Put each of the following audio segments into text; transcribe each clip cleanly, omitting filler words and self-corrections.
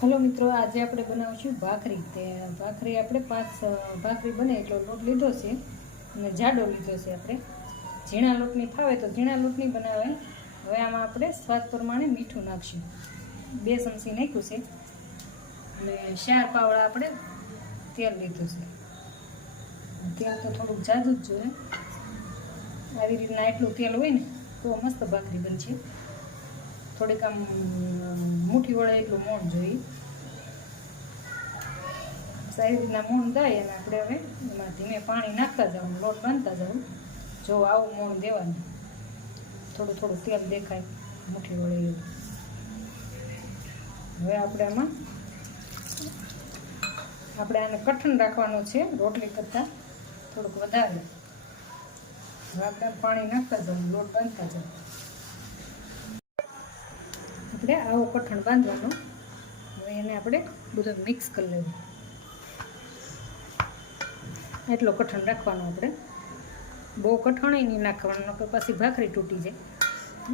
Hello मित्रों, आज આપણે બનાવીશું ભાખરી। તે ભાખરી આપણે 5 ભાખરી બને એટલો લોટ લીધો છે અને જાડો લીધો છે। આપણે ઝીણા લોટની ફાવે તો ઝીણા લોટની બનાવાય। હવે આમાં આપણે સ્વાદ પ્રમાણે મીઠું નાખશું। 2 ચમચી નાખ્યું છે અને 4 પાવડા આપણે તેલ લીધું છે। તેલ તો થોડુંક જાજુ જ જોઈએ। આવી રીતના એટલું તેલ હોય ને તો મસ્ત ભાખરી બનશે। થોડીક આમ મુઠ્ઠી વળે એટલું મોણ જોઈએ। સારી રીતના મોણ થાય અને આપણે હવે એમાં ધીમે પાણી નાખતા જવું, લોટ બાંધતા જવું। જો આવું મોણ દેવાનું, થોડું થોડું તેલ દેખાય મુઠ્ઠી વળે એવું। હવે આપણે આને કઠણ રાખવાનો છે રોટલી કરતાં થોડુંક વધારે। હવે આપણે પાણી નાખતા જવું, લોટ બાંધતા જવું। આપણે આવો કઠણ બાંધવાનો। હવે એને આપણે બધું મિક્સ કરી લેવું। એટલો કઠણ રાખવાનો આપણે, બહુ કઠણ નહીં નાખવાનું કે પછી ભાખરી તૂટી જાય।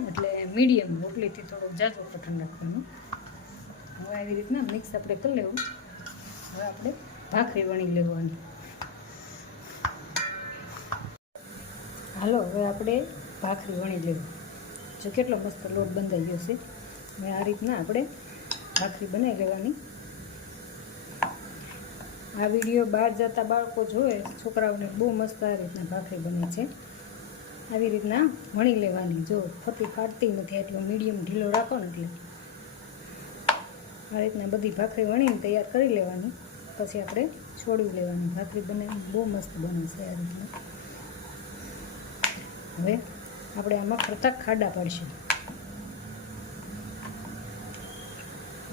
એટલે મીડિયમ રોટલીથી થોડું ઝાઝો કઠણ રાખવાનું। હવે આવી રીતના મિક્સ આપણે કરી લેવું। હવે આપણે ભાખરી વણી લેવાની। હાલો, હવે આપણે ભાખરી વણી લેવું। જો કેટલો મસ્ત લોટ બંધાઈ ગયો છે। હવે આ રીતના આપણે ભાખરી બનાવી લેવાની। આ વિડીયો બહાર જતા બાળકો જોવે, છોકરાઓને બહુ મસ્ત આ રીતના ભાખરી બને છે। આવી રીતના વણી લેવાની। જો ફરતી ફાટતી નથી, એટલો મીડિયમ ઢીલો રાખો ને એટલે આ રીતના બધી ભાખરી વણીને તૈયાર કરી લેવાની। પછી આપણે છોડી લેવાની। ભાખરી બનાવીને બહુ મસ્ત બને છે આ રીતના। હવે આપણે આમાં ફરતા ખાડા પાડીશું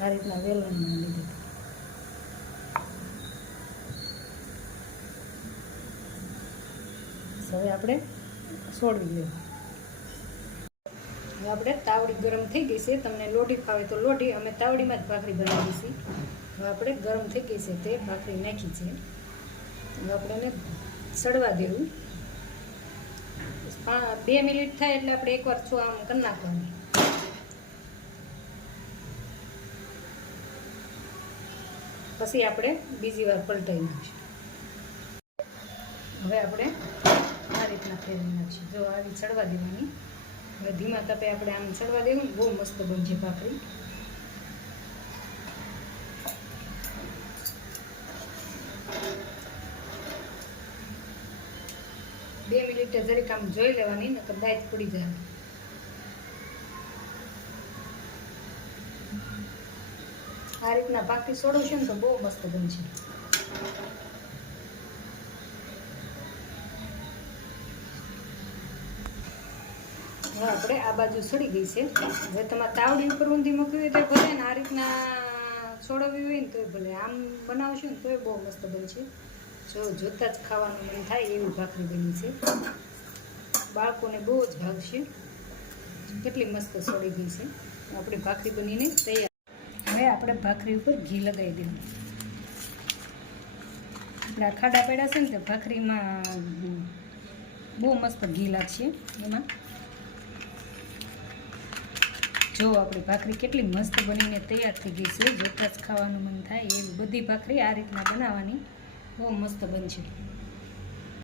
આ રીતના વેલણના લીધે। હવે આપણે છોડવી લેવું। હવે આપણે તાવડી ગરમ થઈ ગઈ છે। તમને લોઢી ફાવે તો લોઢી, અમે તાવડીમાં જ ભાખરી બનાવી છે। હવે આપણે ગરમ થઈ ગઈ છે તે ભાખરી નાખી છે। હવે આપણે એને સડવા દેવું। 2 મિનિટ થાય એટલે આપણે એકવાર આમ કરી નાખવાનું। પછી આપણે બીજી વાર પલટાઈ નાખીશું। હવે આપણે આ રીતના ફેરવી નાખીશું। જો આવી ચડવા દેવાની। હવે ધીમા તાપે આપણે આમ ચડવા દેવું, બહુ મસ્ત બનશે ભાખરી। બે મિનિટે જરીક આમ જોઈ લેવાની, નકર દાંત પડી જાય। આ રીતના ભાખરી છોડવશે ને તો બહુ મસ્ત બનશે। હવે આપણે આ બાજુ સડી ગઈ છે। હવે તમારે તાવડી ઉપર ઊંધી મૂકવી હોય તો ભલે ને, આ રીતના છોડવવી હોય ને તોય ભલે, આમ બનાવશો ને તોય બહુ મસ્ત બનશે। જો જોતા જ ખાવાનું મન થાય એવી ભાખરી બની છે। બાળકોને બહુ જ ભાવશે। કેટલી મસ્ત સડી ગઈ છે આપણી ભાખરી બનીને તૈયાર। હવે આપણે ભાખરી ઉપર ઘી લગાવી દેવું। આપણા ખાડા પડ્યા છે ને તે ભાખરીમાં બહુ મસ્ત ઘી લાગશે એમાં। જો આપણી ભાખરી કેટલી મસ્ત બનીને તૈયાર થઈ ગઈ છે। જોતા જ ખાવાનું મન થાય એવી બધી ભાખરી આ રીતના બનાવવાની, બહુ મસ્ત બનશે।